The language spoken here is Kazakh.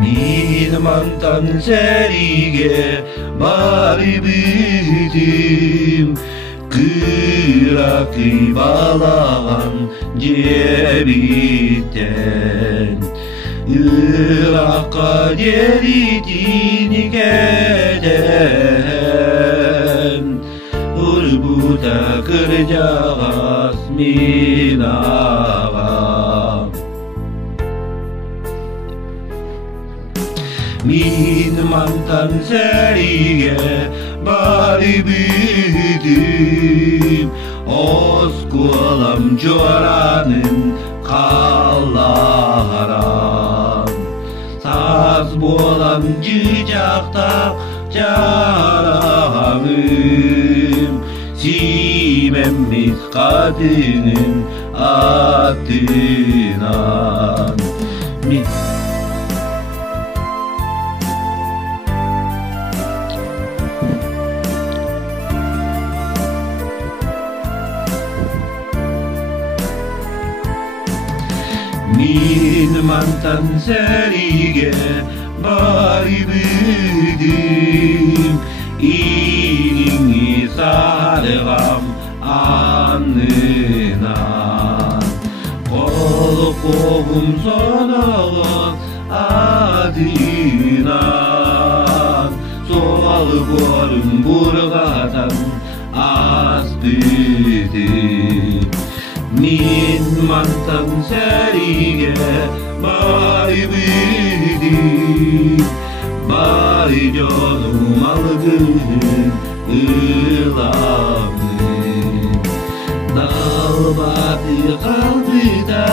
Min mantan seriге барып идим, кыракы балаган жебиттен. Иракка жеритин кеден, урбута кыржагас мин агам. Min mantan seriге барып идим, осколам жоранын каларам. Саз болам жыжакта жараңым, сүймеммиз кадыңын атынан. Min mantan seriге барып идим, ийиңи саргам анынан. Колкогум соногон адынан, соал көрүм бургатан астыды. Min mantan seriге барып идим, бары жонум алгын ыламын. Далбаты калды да